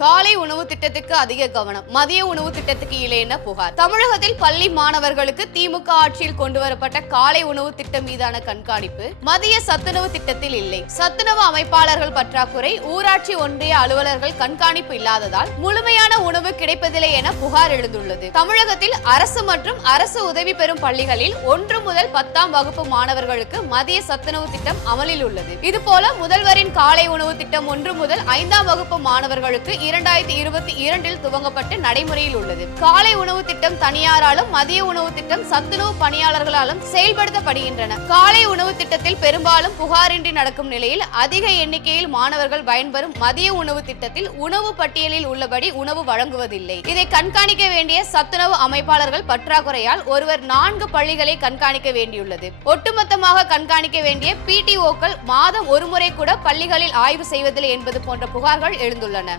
காலை உணவு திட்டத்துக்கு அதிக கவனம், மதிய உணவு திட்டத்துக்கு இல்லை என புகார். தமிழகத்தில் பள்ளி மாணவர்களுக்கு திமுக ஆட்சியில் கொண்டு வரப்பட்ட காலை உணவு திட்டம் மீதான கண்காணிப்பு மதிய சத்துணவு திட்டத்தில் இல்லை. சத்துணவு அமைப்பாளர்கள் பற்றாக்குறை, ஊராட்சி ஒன்றிய அலுவலர்கள் கண்காணிப்பு இல்லாததால் முழுமையான உணவு கிடைப்பதில்லை என புகார் எழுந்துள்ளது. தமிழகத்தில் அரசு மற்றும் அரசு உதவி பெறும் பள்ளிகளில் 1 முதல் 10ஆம் வகுப்பு மாணவர்களுக்கு மதிய சத்துணவு திட்டம் அமலில் உள்ளது. இதுபோல முதல்வரின் காலை உணவு திட்டம் 1 முதல் 5ஆம் வகுப்பு மாணவர்களுக்கு 2022 துவங்கப்பட்டு நடைமுறையில் உள்ளது. காலை உணவு திட்டம் தனியாராலும் மதிய உணவு திட்டம் சத்துணவு பணியாளர்களாலும் செயல்படுத்தப்படுகின்றன. காலை உணவு திட்டத்தில் பெரும்பாலும் புகாரின்றி நடக்கும் நிலையில் அதிக எண்ணிக்கையில் மாணவர்கள் பயன்பெறும் மதிய உணவு திட்டத்தில் உணவு பட்டியலில் உள்ளபடி உணவு வழங்குவதில்லை. இதை கண்காணிக்க வேண்டிய சத்துணவு அமைப்பாளர்கள் பற்றாக்குறையால் ஒருவர் 4 பள்ளிகளை கண்காணிக்க வேண்டியுள்ளது. ஒட்டுமொத்தமாக கண்காணிக்க வேண்டிய PTOக்கள் மாதம் ஒரு முறை கூட பள்ளிகளில் ஆய்வு செய்வதில்லை என்பது போன்ற புகார்கள் எழுந்துள்ளன.